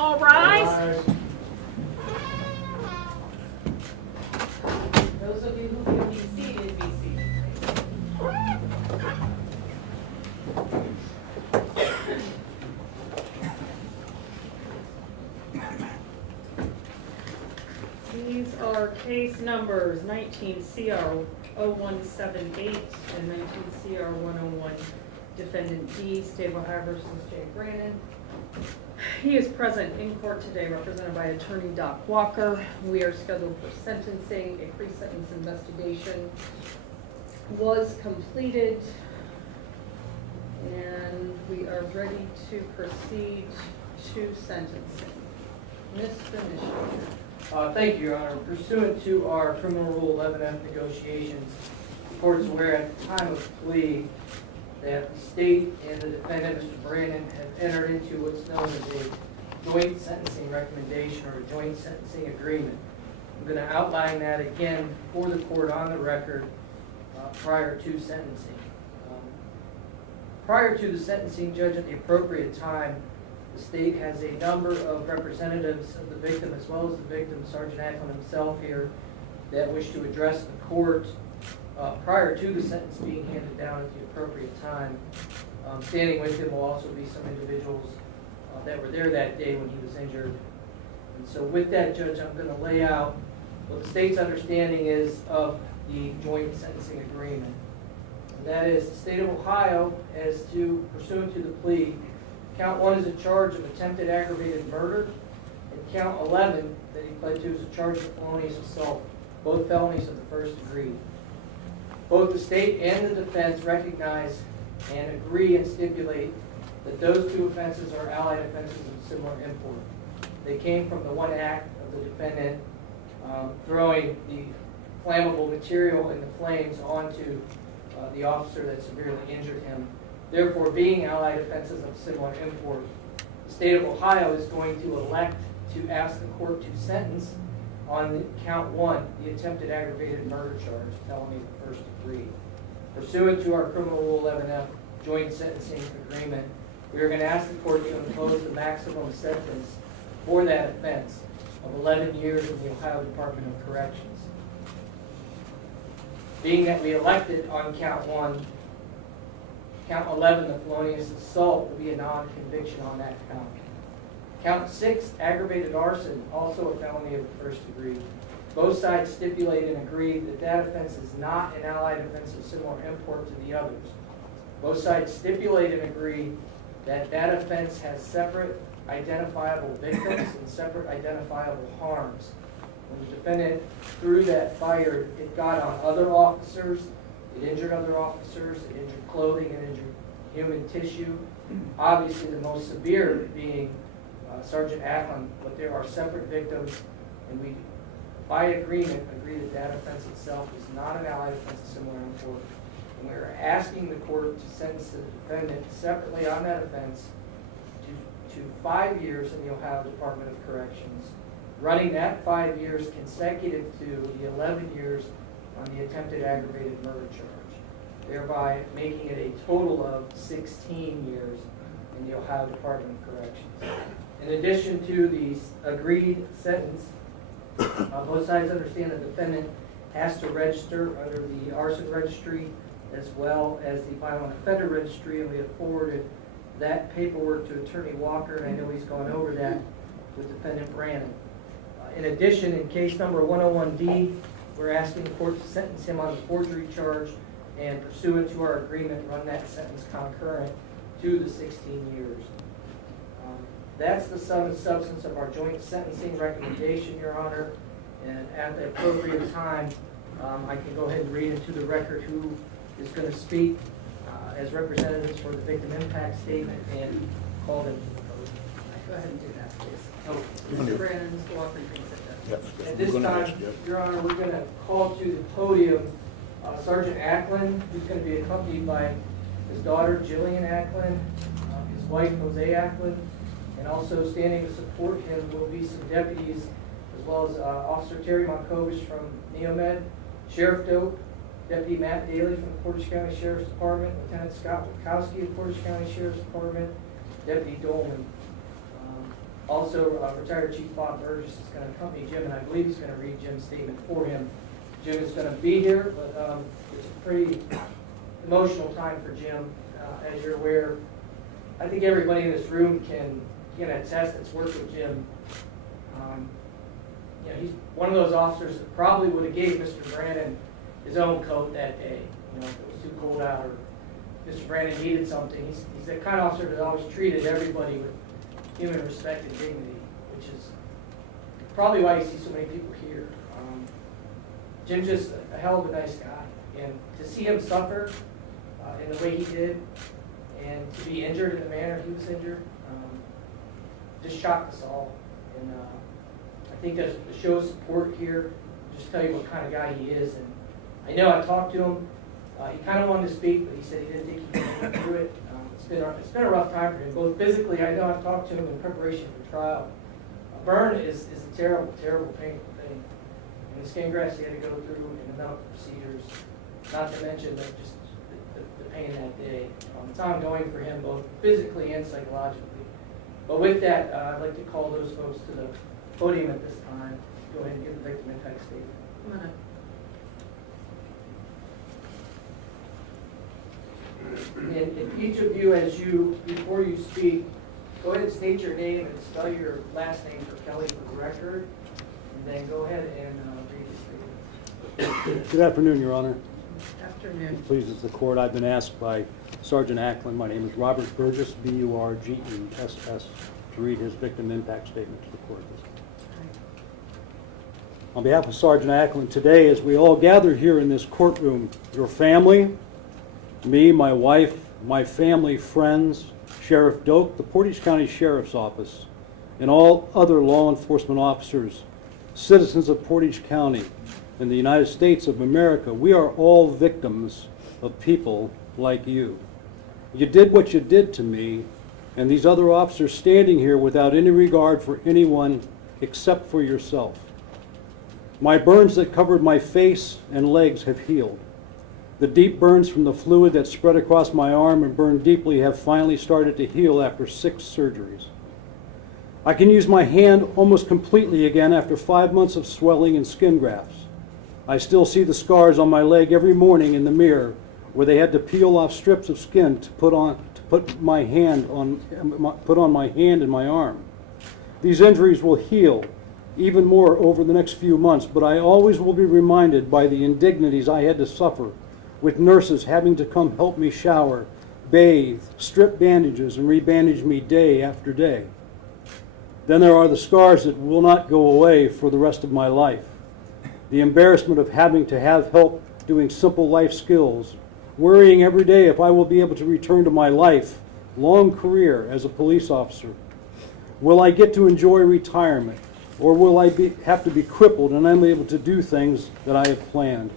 All rise. Those of you who can be seated, be seated. These are case numbers 19 CR 0178 and 19 CR 101. Defendant D, State of Ohio versus Jay Brandon. He is present in court today, represented by Attorney Doc Walker. We are scheduled for sentencing. A pre-sentence investigation was completed, and we are ready to proceed to sentencing. Mr. Michigan. Thank you, Your Honor. Pursuant to our criminal rule 11F negotiations, the court is aware at the time of plea that the state and the defendant, Mr. Brandon, have entered into what's known as a joint sentencing recommendation or a joint sentencing agreement. I'm going to outline that again for the court on the record prior to sentencing. Prior to the sentencing, judge, at the appropriate time, the state has a number of representatives of the victim, as well as the victim, Sergeant Ackland himself here, that wish to address the court prior to the sentence being handed down at the appropriate time. Standing with him will also be some individuals that were there that day when he was injured. And so with that, Judge, I'm going to lay out what the state's understanding is of the joint sentencing agreement. And that is the state of Ohio, as to pursuant to the plea, count 1 is a charge of attempted aggravated murder, and count 11 that he pled to is a charge of felonious assault, both felonies of the first degree. Both the state and the defense recognize and agree and stipulate that those two offenses are allied offenses of similar import. They came from the one act of the defendant throwing the flammable material in the flames onto the officer that severely injured him. Therefore, being allied offenses of similar import, the state of Ohio is going to elect to ask the court to sentence on count 1, the attempted aggravated murder charge, felony of the first degree. Pursuant to our criminal rule 11F joint sentencing agreement, we are going to ask the court to impose the maximum sentence for that offense of 11 years in the Ohio Department of Corrections. Being that we elected on count 1, count 11, the felonious assault, will be a non-conviction on that count. Count 6, aggravated arson, also a felony of the first degree. Both sides stipulate and agree that that offense is not an allied offense of similar import to the others. Both sides stipulate and agree that that offense has separate identifiable victims and separate identifiable harms. When the defendant threw that fire, it got on other officers, it injured other officers, it injured clothing, it injured human tissue. Obviously, the most severe being Sergeant Ackland, but there are separate victims, and we, by agreement, agree that that offense itself is not an allied offense of similar import. And we are asking the court to sentence the defendant separately on that offense to 5 years in the Ohio Department of Corrections, running that 5 years consecutive to the 11 years on the attempted aggravated murder charge, thereby making it a total of 16 years in the Ohio Department of Corrections. In addition to the agreed sentence, both sides understand the defendant has to register under the arson registry as well as the violent offender registry, and we have forwarded that paperwork to Attorney Walker, and I know he's gone over that with Defendant Brandon. In addition, in case number 101D, we're asking the court to sentence him on the forgery charge and, pursuant to our agreement, run that sentence concurrent to the 16 years. That's the sum and substance of our joint sentencing recommendation, Your Honor. And at the appropriate time, I can go ahead and read into the record who is going to speak as representatives for the victim impact statement and call them to the podium. Go ahead and do that, please. Mr. Brandon, Mr. Walker, you can sit down. At this time, Your Honor, we're going to call to the podium Sergeant Ackland, who's going to be accompanied by his daughter, Jillian Ackland, his wife, Jose Ackland, and also standing to support him will be some deputies, as well as Officer Terry Monkovich from Neomed, Sheriff Dope, Deputy Matt Daly from the Portage County Sheriff's Department, Lieutenant Scott Wachowski of Portage County Sheriff's Department, Deputy Dolman. Also, retired Chief Bob Burgess is going to accompany Jim, and I believe he's going to read Jim's statement for him. Jim is going to be here, but it's a pretty emotional time for Jim. As you're aware, I think everybody in this room can attest that's worked with Jim. He's one of those officers that probably would have gave Mr. Brandon his own coat that day. If it was too cold out or Mr. Brandon needed something. He's the kind of officer that always treated everybody with human respect and dignity, which is probably why you see so many people here. Jim's just a hell of a nice guy, and to see him suffer in the way he did, and to be injured in the manner he was injured, just shocked us all. And I think that the show of support here just tell you what kind of guy he is. And I know I talked to him. He kind of wanted to speak, but he said he didn't think he could get through it. It's been a rough time for him, both physically. I know I've talked to him in preparation for trial. A burn is a terrible, terrible, painful thing. And the skin grafts he had to go through and the medical procedures, not to mention just the pain that day. It's ongoing for him, both physically and psychologically. But with that, I'd like to call those folks to the podium at this time. Go ahead and give the victim impact statement. Come on up. And if each of you, before you speak, go ahead and state your name and spell your last name for Kelly for the record, and then go ahead and read the statement. Good afternoon, Your Honor. Afternoon. It pleases the court. I've been asked by Sergeant Ackland, my name is Robert Burgess, B-U-R-G-E-S-S, to read his victim impact statement to the court. On behalf of Sergeant Ackland, today, as we all gather here in this courtroom, your family, me, my wife, my family, friends, Sheriff Doak, the Portage County Sheriff's Office, and all other law enforcement officers, citizens of Portage County, and the United States of America, we are all victims of people like you. You did what you did to me, and these other officers standing here without any regard for anyone except for yourself. My burns that covered my face and legs have healed. The deep burns from the fluid that spread across my arm and burned deeply have finally started to heal after 6 surgeries. I can use my hand almost completely again after 5 months of swelling and skin grafts. I still see the scars on my leg every morning in the mirror where they had to peel off strips of skin to put on my hand and my arm. These injuries will heal even more over the next few months, but I always will be reminded by the indignities I had to suffer with nurses having to come help me shower, bathe, strip bandages, and rebandage me day after day. Then there are the scars that will not go away for the rest of my life. The embarrassment of having to have help doing simple life skills, worrying every day if I will be able to return to my life-long career as a police officer. Will I get to enjoy retirement, or will I have to be crippled and unable to do things that I have planned?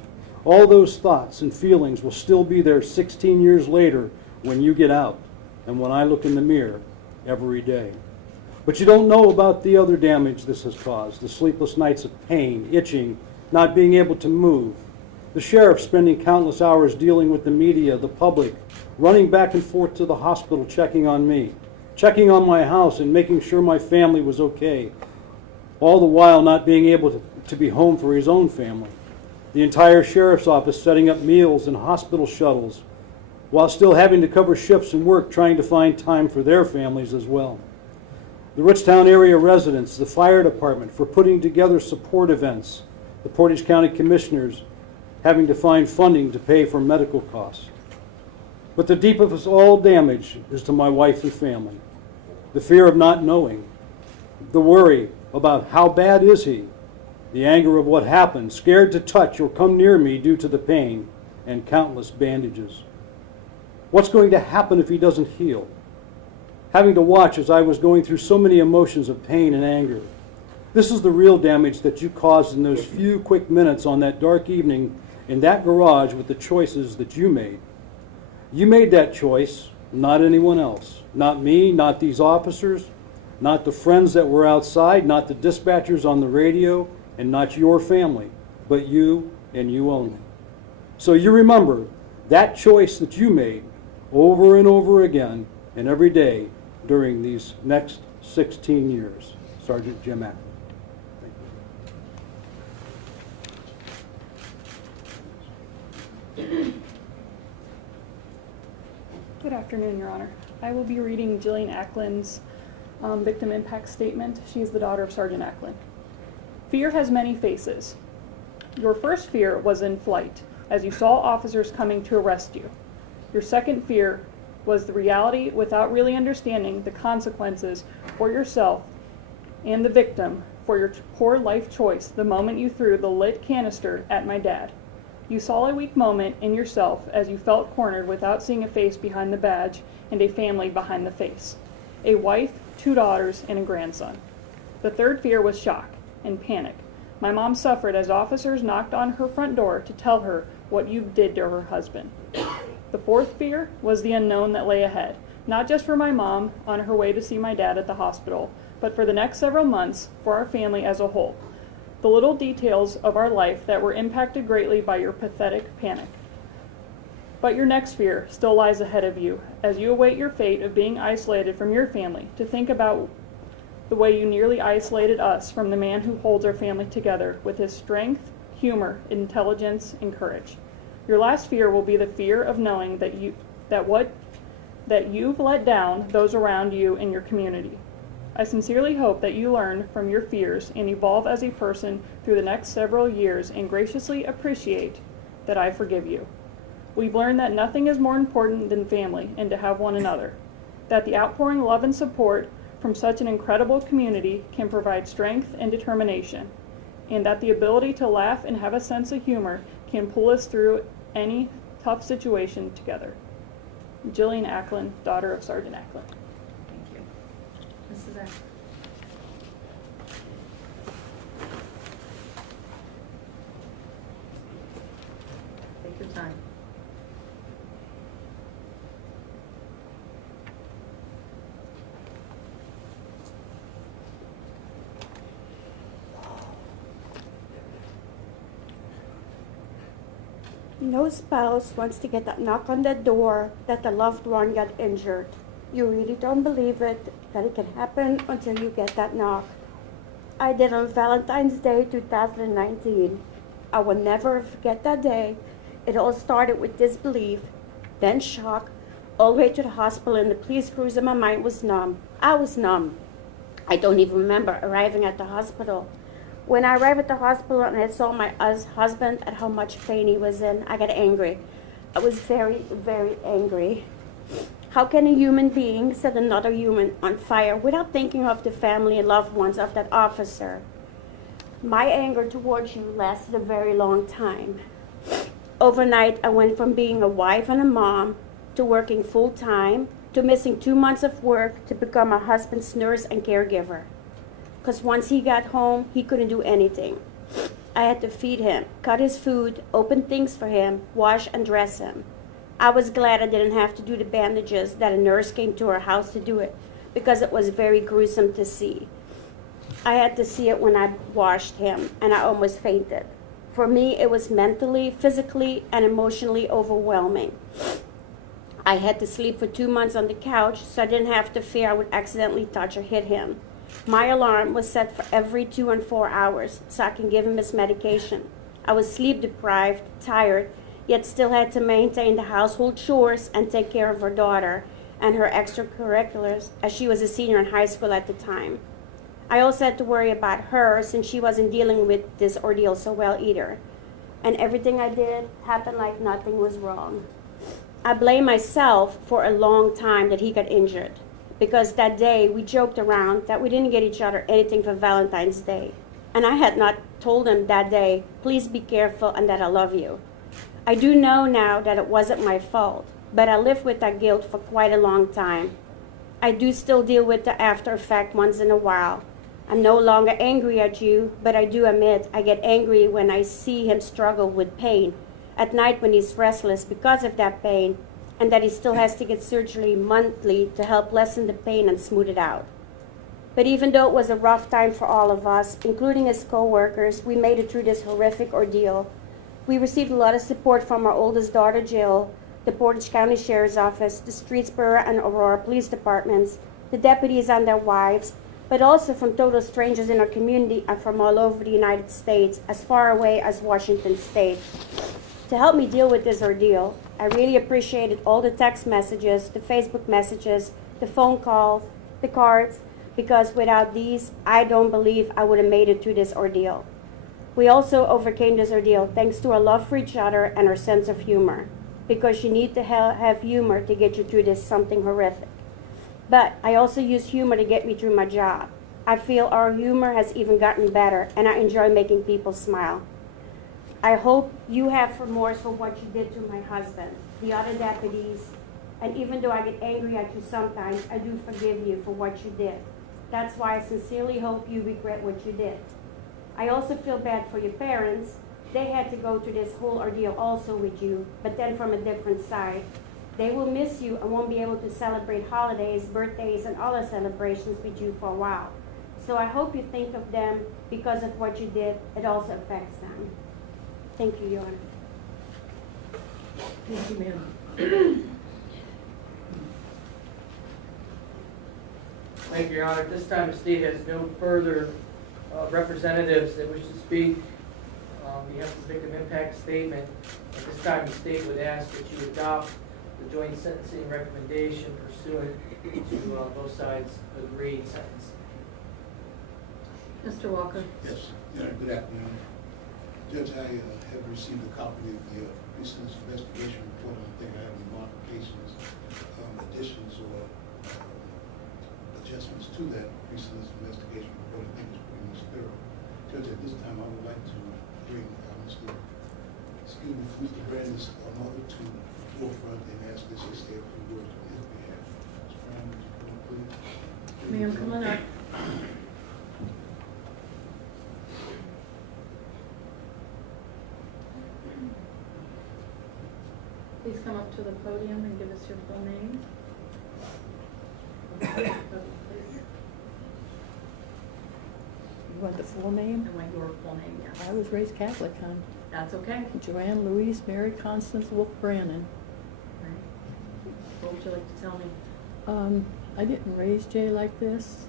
All those thoughts and feelings will still be there 16 years later when you get out and when I look in the mirror every day. But you don't know about the other damage this has caused, the sleepless nights of pain, itching, not being able to move. The sheriff spending countless hours dealing with the media, the public, running back and forth to the hospital checking on me, checking on my house and making sure my family was okay, all the while not being able to be home for his own family. The entire sheriff's office setting up meals and hospital shuttles while still having to cover shifts and work trying to find time for their families as well. The Richtown area residents, the fire department for putting together support events, the Portage County commissioners having to find funding to pay for medical costs. But the deepest of all damage is to my wife and family. The fear of not knowing, the worry about how bad is he, the anger of what happened, scared to touch or come near me due to the pain, and countless bandages. What's going to happen if he doesn't heal? Having to watch as I was going through so many emotions of pain and anger. This is the real damage that you caused in those few quick minutes on that dark evening in that garage with the choices that you made. You made that choice, not anyone else. Not me, not these officers, not the friends that were outside, not the dispatchers on the radio, and not your family, but you and you only. So you remember that choice that you made over and over again and every day during these next 16 years. Sergeant Jim Ackland. Good afternoon, Your Honor. I will be reading Jillian Ackland's victim impact statement. She is the daughter of Sergeant Ackland. Fear has many faces. Your first fear was in flight, as you saw officers coming to arrest you. Your second fear was the reality without really understanding the consequences for yourself and the victim for your poor life choice the moment you threw the lit canister at my dad. You saw a weak moment in yourself as you felt cornered without seeing a face behind the badge and a family behind the face. A wife, 2 daughters, and a grandson. The third fear was shock and panic. My mom suffered as officers knocked on her front door to tell her what you did to her husband. The fourth fear was the unknown that lay ahead, not just for my mom on her way to see my dad at the hospital, but for the next several months for our family as a whole. The little details of our life that were impacted greatly by your pathetic panic. But your next fear still lies ahead of you as you await your fate of being isolated from your family, to think about the way you nearly isolated us from the man who holds our family together with his strength, humor, intelligence, and courage. Your last fear will be the fear of knowing that you've let down those around you in your community. I sincerely hope that you learn from your fears and evolve as a person through the next several years and graciously appreciate that I forgive you. We've learned that nothing is more important than family and to have one another, that the outpouring love and support from such an incredible community can provide strength and determination, and that the ability to laugh and have a sense of humor can pull us through any tough situation together. Jillian Ackland, daughter of Sergeant Ackland. Thank you. Mrs. Ackland. Take your time. No spouse wants to get that knock on the door that the loved one got injured. You really don't believe it, that it can happen until you get that knock. I did on Valentine's Day 2019. I will never forget that day. It all started with disbelief, then shock, all the way to the hospital, and the police cruiser. My mind was numb. I was numb. I don't even remember arriving at the hospital. When I arrived at the hospital and I saw my husband and how much pain he was in, I got angry. I was very, very angry. How can a human being set another human on fire without thinking of the family and loved ones of that officer? My anger towards you lasted a very long time. Overnight, I went from being a wife and a mom to working full-time, to missing 2 months of work, to become a husband's nurse and caregiver. Because once he got home, he couldn't do anything. I had to feed him, cut his food, open things for him, wash and dress him. I was glad I didn't have to do the bandages, that a nurse came to our house to do it, because it was very gruesome to see. I had to see it when I washed him, and I almost fainted. For me, it was mentally, physically, and emotionally overwhelming. I had to sleep for 2 months on the couch, so I didn't have to fear I would accidentally touch or hit him. My alarm was set for every 2 and 4 hours, so I can give him his medication. I was sleep deprived, tired, yet still had to maintain the household chores and take care of her daughter and her extracurriculars, as she was a senior in high school at the time. I also had to worry about her, since she wasn't dealing with this ordeal so well either. And everything I did happened like nothing was wrong. I blame myself for a long time that he got injured, because that day we joked around that we didn't get each other anything for Valentine's Day. And I had not told him that day, please be careful and that I love you. I do know now that it wasn't my fault, but I lived with that guilt for quite a long time. I do still deal with the after effect once in a while. I'm no longer angry at you, but I do admit I get angry when I see him struggle with pain at night, when he's restless because of that pain, and that he still has to get surgery monthly to help lessen the pain and smooth it out. But even though it was a rough time for all of us, including his co-workers, we made it through this horrific ordeal. We received a lot of support from our oldest daughter, Jill, the Portage County Sheriff's Office, the Streetsboro and Aurora Police Departments, the deputies and their wives, but also from total strangers in our community and from all over the United States, as far away as Washington State, to help me deal with this ordeal. I really appreciated all the text messages, the Facebook messages, the phone calls, the cards, because without these, I don't believe I would have made it through this ordeal. We also overcame this ordeal thanks to our love for each other and our sense of humor, because you need to have humor to get you through this something horrific. But I also use humor to get me through my job. I feel our humor has even gotten better, and I enjoy making people smile. I hope you have remorse for what you did to my husband, the other deputies, and even though I get angry at you sometimes, I do forgive you for what you did. That's why I sincerely hope you regret what you did. I also feel bad for your parents. They had to go through this whole ordeal also with you, but then from a different side. They will miss you and won't be able to celebrate holidays, birthdays, and other celebrations with you for a while. So I hope you think of them because of what you did. It also affects them. Thank you, Your Honor. Thank you, ma'am. Thank you, Your Honor. At this time, the state has no further representatives that wish to speak on behalf of the victim impact statement. At this time, the state would ask that you adopt the joint sentencing recommendation pursuant to both sides' agreed sentence. Mr. Walker. Yes, good afternoon. Judge, I have received a copy of the pre-sentence investigation report. I think I have any modifications, additions, or adjustments to that pre-sentence investigation report. I think it's pretty much thorough. Judge, at this time, I would like to bring Mr. Brandon's mother to the forefront and ask that she say a few words on his behalf. Mr. Brandon, would you come up, please? Ma'am, come on up. Please come up to the podium and give us your full name. You want the full name? I want your full name, yes. I was raised Catholic, hon. That's okay. Joanne Louise Mary Constance Wolf Brannon. Right. What would you like to tell me? I didn't raise Jay like this,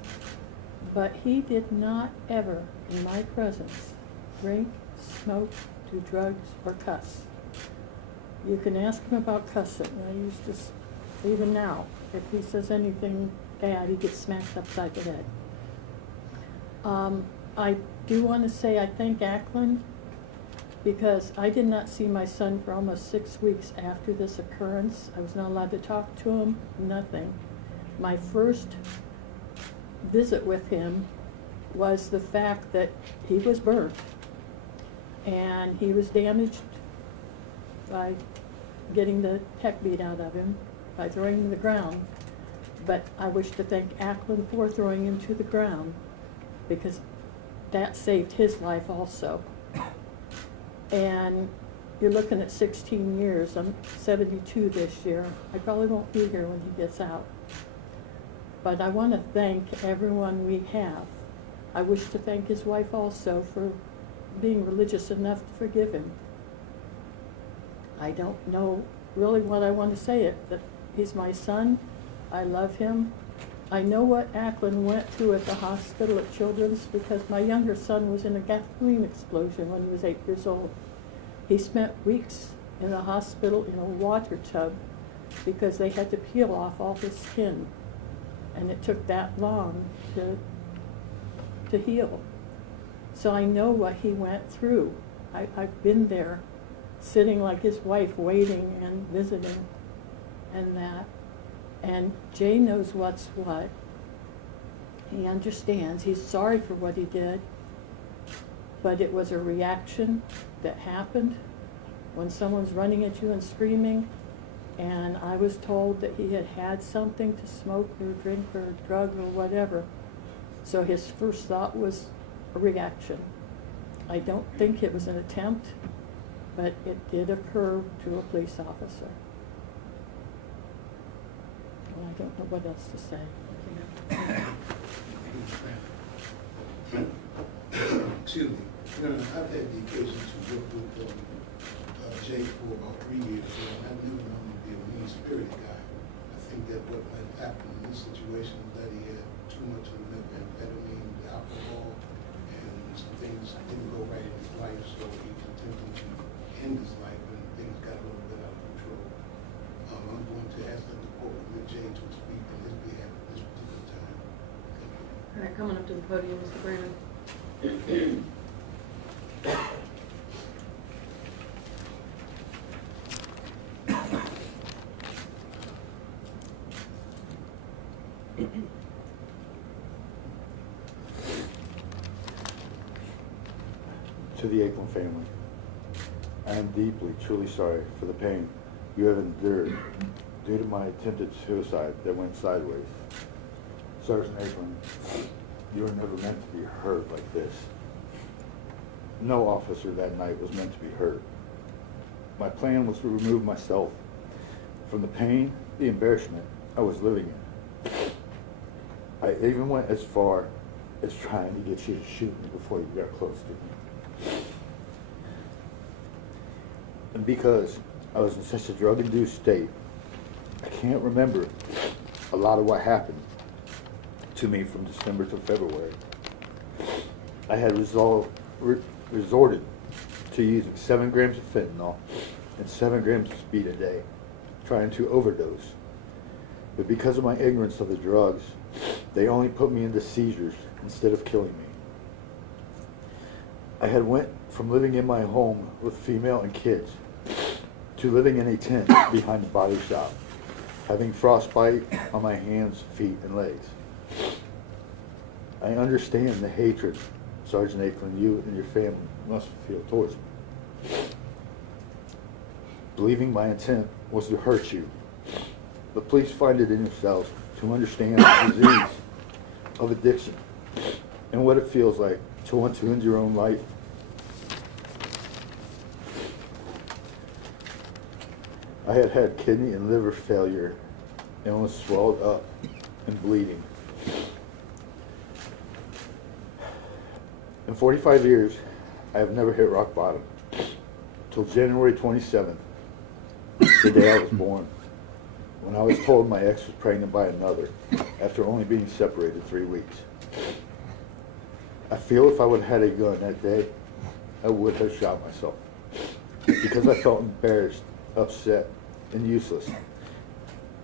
but he did not ever, in my presence, drink, smoke, do drugs, or cuss. You can ask him about cussing. I used to, even now, if he says anything bad, he gets smacked upside the head. I do want to say I thank Ackland, because I did not see my son for almost 6 weeks after this occurrence. I was not allowed to talk to him, nothing. My first visit with him was the fact that he was burnt and he was damaged by getting the heck beat out of him, by throwing him to the ground. But I wish to thank Ackland for throwing him to the ground, because that saved his life also. And you're looking at 16 years. I'm 72 this year. I probably won't be here when he gets out. But I want to thank everyone we have. I wish to thank his wife also for being religious enough to forgive him. I don't know really what I want to say it, that he's my son. I love him. I know what Ackland went through at the hospital at Children's, because my younger son was in a gasoline explosion when he was 8 years old. He spent weeks in a hospital in a water tub because they had to peel off all his skin, and it took that long to heal. So I know what he went through. I've been there, sitting like his wife, waiting and visiting and that. And Jay knows what's what. He understands. He's sorry for what he did. But it was a reaction that happened when someone's running at you and screaming. And I was told that he had had something to smoke or drink or drug or whatever. So his first thought was a reaction. I don't think it was an attempt, but it did occur to a police officer. Well, I don't know what else to say. Excuse me. I've had the occasion to work with Jay for about 3 years, and I've never known him to be a mean-spirited guy. I think that what might happen in this situation is that he had too much of the methamphetamine, the alcohol, and some things didn't go right in his life, so he was attempting to end his life, and things got a little bit out of control. I'm going to ask that the court permit Jay to speak on his behalf at this particular time. Thank you. All right, coming up to the podium, Mr. Brandon. To the Ackland family, I am deeply, truly sorry for the pain you have endured due to my attempted suicide that went sideways. Sergeant Ackland, you were never meant to be hurt like this. No officer that night was meant to be hurt. My plan was to remove myself from the pain, the embarrassment I was living in. I even went as far as trying to get you to shoot me before you got close to me. And because I was in such a drug-induced state, I can't remember a lot of what happened to me from December to February. I had resorted to using 7 grams of fentanyl and 7 grams of speed a day, trying to overdose. But because of my ignorance of the drugs, they only put me into seizures instead of killing me. I had went from living in my home with female and kids to living in a tent behind a body shop, having frostbite on my hands, feet, and legs. I understand the hatred, Sergeant Ackland, you and your family must feel towards me. Believing my intent was to hurt you, but please find it in yourselves to understand the disease of addiction and what it feels like to want to end your own life. I had had kidney and liver failure and was swelled up and bleeding. In 45 years, I have never hit rock bottom till January 27th, the day I was born, when I was told my ex was pregnant by another after only being separated 3 weeks. I feel if I would have had a gun that day, I would have shot myself because I felt embarrassed, upset, and useless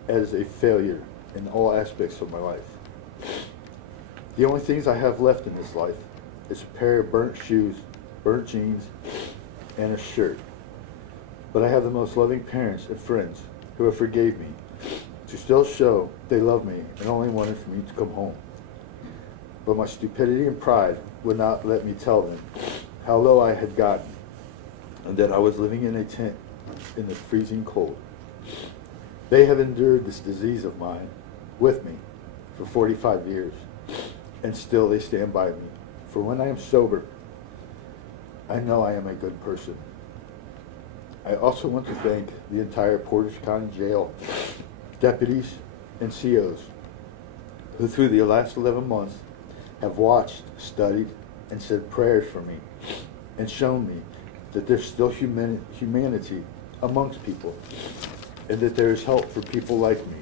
as a failure in all aspects of my life. The only things I have left in this life is a pair of burnt shoes, burnt jeans, and a shirt. But I have the most loving parents and friends who have forgave me to still show they love me and only wanted for me to come home. But my stupidity and pride would not let me tell them how low I had gotten and that I was living in a tent in the freezing cold. They have endured this disease of mine with me for 45 years, and still they stand by me. For when I am sober, I know I am a good person. I also want to thank the entire Portage County Jail deputies and COs who through the last 11 months have watched, studied, and said prayers for me and shown me that there's still humanity amongst people and that there is help for people like me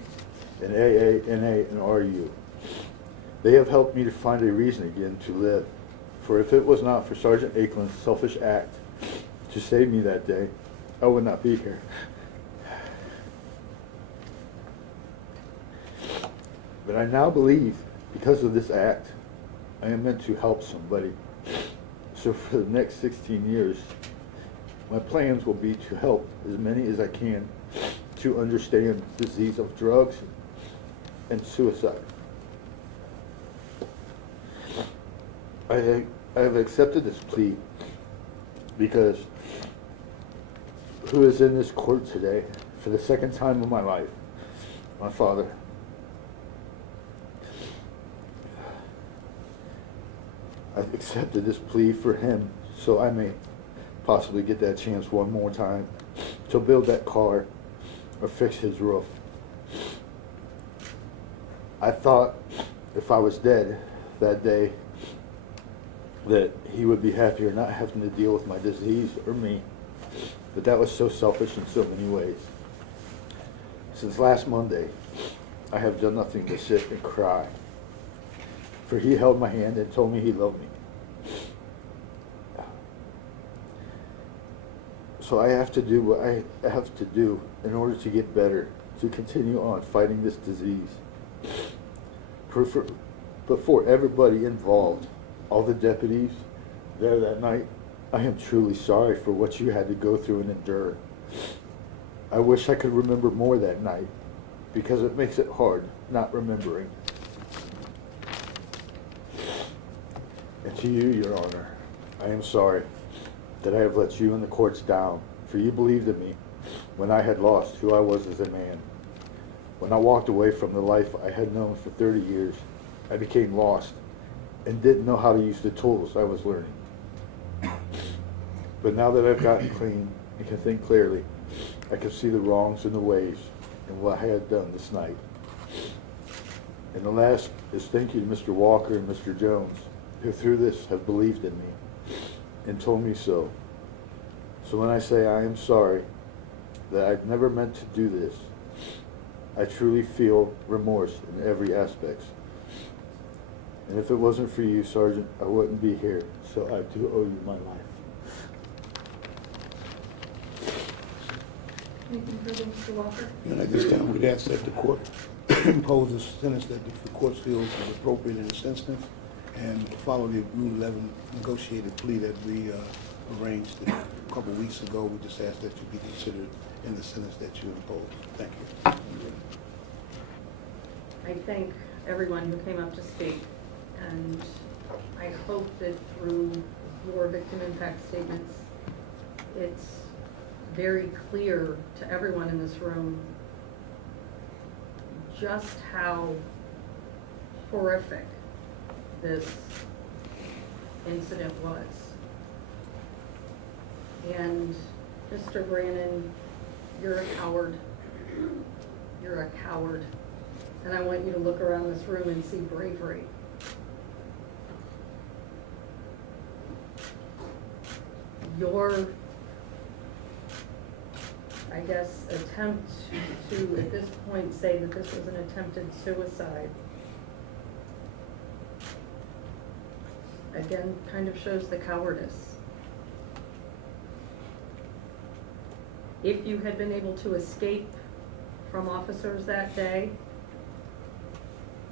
in AA, NA, and RU. They have helped me to find a reason again to live. For if it was not for Sergeant Ackland's selfish act to save me that day, I would not be here. But I now believe, because of this act, I am meant to help somebody. So for the next 16 years, my plans will be to help as many as I can to understand the disease of drugs and suicide. I have accepted this plea because who is in this court today for the second time in my life? My father. I've accepted this plea for him so I may possibly get that chance one more time to build that car or fix his roof. I thought if I was dead that day that he would be happier not having to deal with my disease or me. But that was so selfish in so many ways. Since last Monday, I have done nothing but sit and cry. For he held my hand and told me he loved me. So I have to do what I have to do in order to get better, to continue on fighting this disease. But for everybody involved, all the deputies there that night, I am truly sorry for what you had to go through and endure. I wish I could remember more that night, because it makes it hard not remembering. And to you, Your Honor, I am sorry that I have let you and the courts down, for you believed in me when I had lost who I was as a man. When I walked away from the life I had known for 30 years, I became lost and didn't know how to use the tools I was learning. But now that I've gotten clean and can think clearly, I can see the wrongs and the ways and what I had done this night. And the last is thank you to Mr. Walker and Mr. Jones, who through this have believed in me and told me so. So when I say I am sorry that I've never meant to do this, I truly feel remorse in every aspect. And if it wasn't for you, Sergeant, I wouldn't be here. So I do owe you my life. Anything further, Mr. Walker? And at this time, we'd ask that the court impose a sentence that the court feels is appropriate in this instance and follow the Rule 11 negotiated plea that we arranged a couple of weeks ago. We just ask that you be considered in the sentence that you impose. Thank you. I thank everyone who came up to speak, and I hope that through your victim impact statements, it's very clear to everyone in this room just how horrific this incident was. And Mr. Brannon, you're a coward. You're a coward. And I want you to look around this room and see bravery. Your, I guess, attempt to, at this point, say that this was an attempted suicide, again, kind of shows the cowardice. If you had been able to escape from officers that day,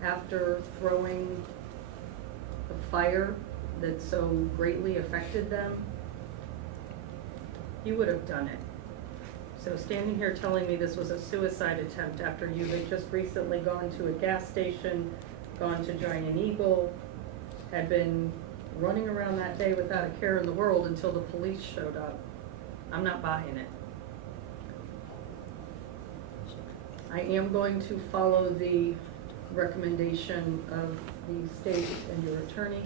after throwing the fire that so greatly affected them, you would have done it. So standing here telling me this was a suicide attempt after you had just recently gone to a gas station, gone to Giant Eagle, had been running around that day without a care in the world until the police showed up, I'm not buying it. I am going to follow the recommendation of the state and your attorney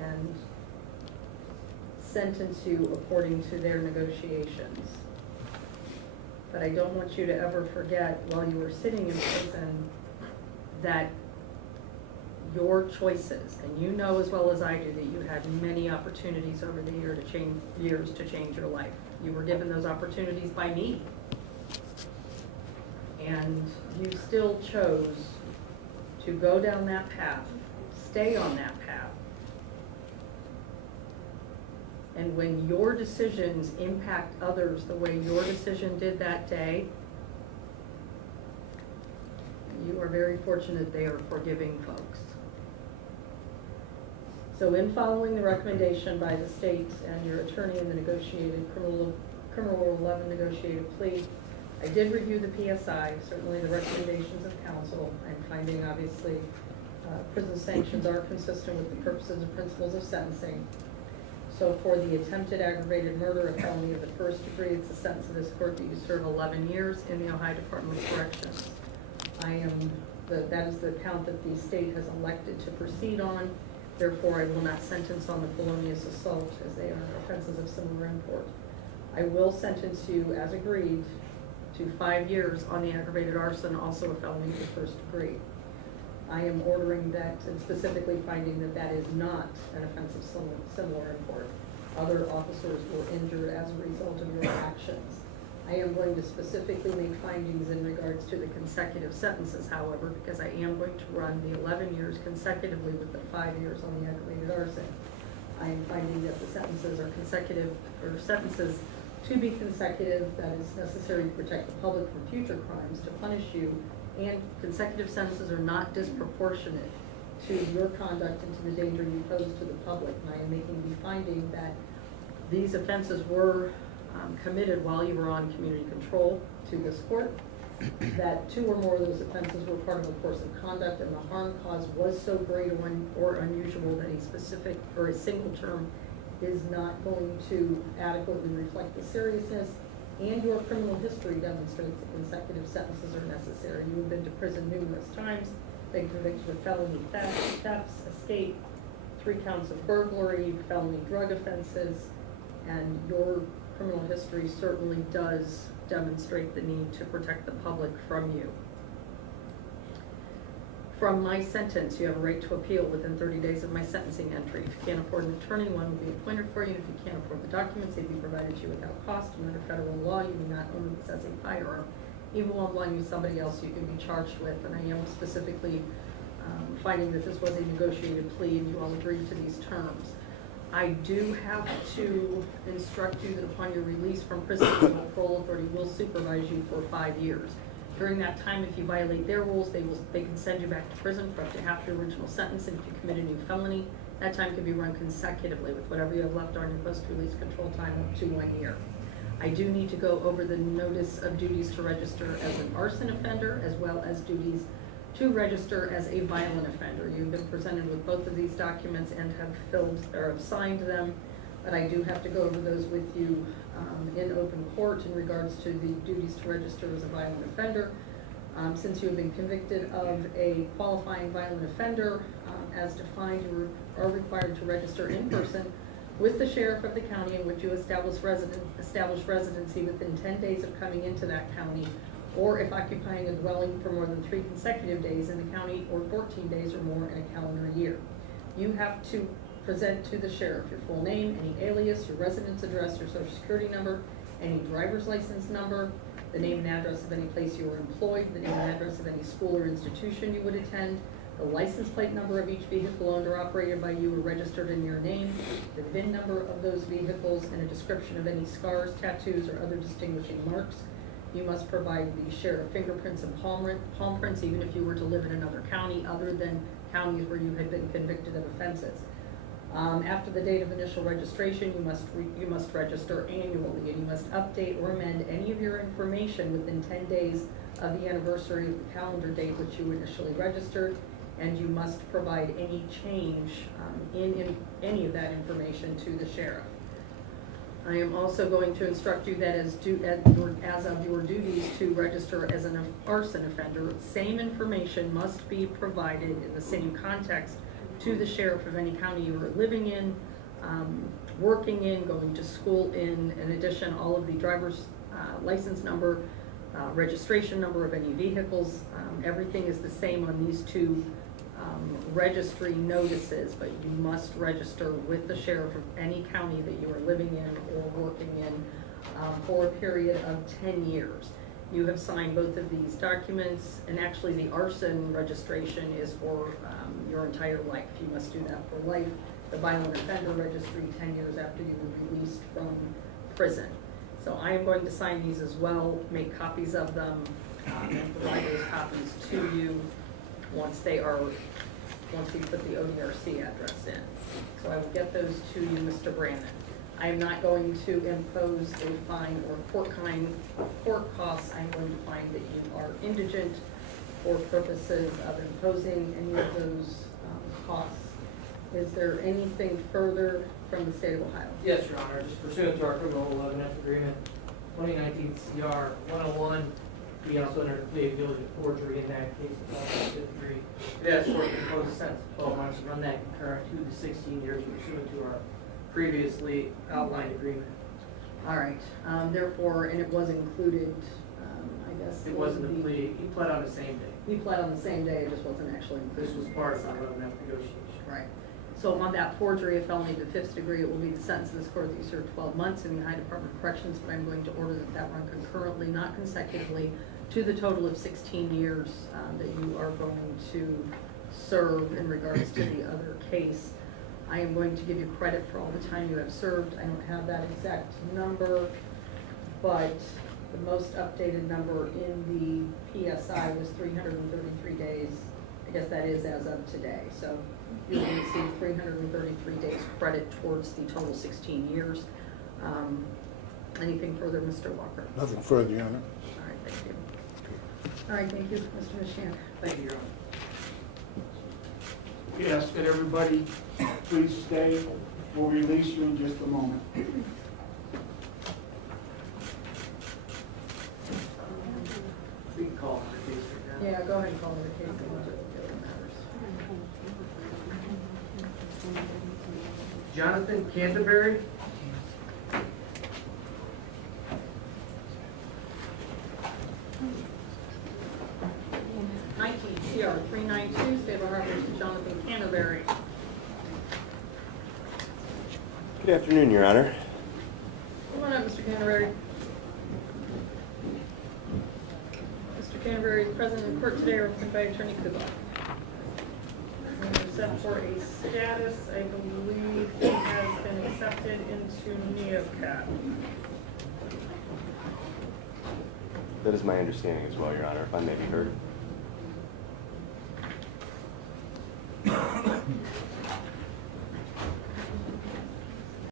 and sentence you according to their negotiations. But I don't want you to ever forget while you were sitting in prison that your choices, and you know as well as I do that you had many opportunities over the years to change your life. You were given those opportunities by me. And you still chose to go down that path, stay on that path. And when your decisions impact others the way your decision did that day, you are very fortunate they are forgiving folks. So in following the recommendation by the state and your attorney in the negotiated criminal Rule 11 negotiated plea, I did review the PSI, certainly the recommendations of counsel. I'm finding obviously prison sanctions are consistent with the purposes and principles of sentencing. So for the attempted aggravated murder, a felony of the first degree, it's a sentence of this court that you serve 11 years in the Ohio Department of Corrections. That is the count that the state has elected to proceed on. Therefore, I will not sentence on the felonious assault as they are offenses of similar import. I will sentence you, as agreed, to 5 years on the aggravated arson, also a felony of the first degree. I am ordering that and specifically finding that that is not an offense of similar import. Other officers were injured as a result of your actions. I am going to specifically make findings in regards to the consecutive sentences, however, because I am going to run the 11 years consecutively with the 5 years on the aggravated arson. I am finding that the sentences are consecutive, or sentences to be consecutive, that is necessary to protect the public from future crimes, to punish you, and consecutive sentences are not disproportionate to your conduct and to the danger you pose to the public. And I am making the finding that these offenses were committed while you were on community control to this court, that 2 or more of those offenses were part of a course of conduct, and the harm caused was so great or unusual that a specific or a single term is not going to adequately reflect the seriousness, and your criminal history demonstrates that consecutive sentences are necessary. You have been to prison numerous times, been convicted of felony thefts, escape, 3 counts of burglary, felony drug offenses, and your criminal history certainly does demonstrate the need to protect the public from you. From my sentence, you have a right to appeal within 30 days of my sentencing entry. If you can't afford an attorney, one will be appointed for you. If you can't afford the documents, they'd be provided to you without cost. And under federal law, you may not own or possess a firearm. Even while belonging to somebody else, you can be charged with. And I am specifically finding that this was a negotiated plea, and you all agreed to these terms. I do have to instruct you that upon your release from prison, the parole authority will supervise you for 5 years. During that time, if you violate their rules, they can send you back to prison for up to half your original sentence, and if you commit a new felony, that time can be run consecutively with whatever you have left on your post-release control time up to 1 year. I do need to go over the notice of duties to register as an arson offender, as well as duties to register as a violent offender. You've been presented with both of these documents and have filled or have signed them, but I do have to go over those with you in open court in regards to the duties to register as a violent offender. Since you have been convicted of a qualifying violent offender, as defined, you are required to register in person with the sheriff of the county in which you establish residency within 10 days of coming into that county, or if occupying a dwelling for more than 3 consecutive days in the county, or 14 days or more in a calendar year. You have to present to the sheriff your full name, any alias, your residence address, your social security number, any driver's license number, the name and address of any place you were employed, the name and address of any school or institution you would attend, the license plate number of each vehicle owned or operated by you or registered in your name, the VIN number of those vehicles, and a description of any scars, tattoos, or other distinguishing marks. You must provide the sheriff fingerprints and palm prints, even if you were to live in another county other than counties where you had been convicted of offenses. After the date of initial registration, you must register annually, and you must update or amend any of your information within 10 days of the anniversary of the calendar date which you initially registered, and you must provide any change in any of that information to the sheriff. I am also going to instruct you that as of your duties to register as an arson offender, same information must be provided in the same context to the sheriff of any county you are living in, working in, going to school in. In addition, all of the driver's license number, registration number of any vehicles, everything is the same on these 2 registry notices, but you must register with the sheriff of any county that you are living in or working in for a period of 10 years. You have signed both of these documents, and actually the arson registration is for your entire life. You must do that for life. The violent offender registry 10 years after you were released from prison. So I am going to sign these as well, make copies of them, and provide those copies to you once we put the ODRC address in. So I will get those to you, Mr. Brandon. I am not going to impose a fine or court costs. I'm going to find that you are indigent for purposes of imposing any of those costs. Is there anything further from the state of Ohio? Yes, Your Honor, just pursuant to our criminal 11F agreement, 2019 CR 101, we also entered a plea of guilty to forgery in that case of 53. We asked for a proposed sentence of 12 months to run that concurrent to the 16 years pursuant to our previously outlined agreement. All right, therefore, and it was included, I guess. It wasn't a plea, he pled on the same day. He pled on the same day, it just wasn't actually included. This was part of the 11F negotiation. Right. So on that forgery, a felony of the 5th degree, it will be the sentence of this court that you serve 12 months in the Ohio Department of Corrections, but I'm going to order that that run concurrently, not consecutively, to the total of 16 years that you are going to serve in regards to the other case. I am going to give you credit for all the time you have served. I don't have that exact number, but the most updated number in the PSI was 333 days. I guess that is as of today. So you will receive 333 days credit towards the total 16 years. Anything further, Mr. Walker? Nothing further, Your Honor. All right, thank you. All right, thank you, Mr. Mishan. Thank you, Your Honor. We ask that everybody please stay. We'll release you in just a moment. We can call the case right now. Yeah, go ahead and call it a case. and we'll do the other matters. Jonathan Canterbury. CR 392, State of Ohio versus Jonathan Canterbury. Good afternoon, Your Honor. Come on up, Mr. Canterbury. Mr. Canterbury is present in court today, represented by Attorney Kuba. We're set for a status. I believe he has been accepted into NeoCap. That is my understanding as well, Your Honor, if I may be heard.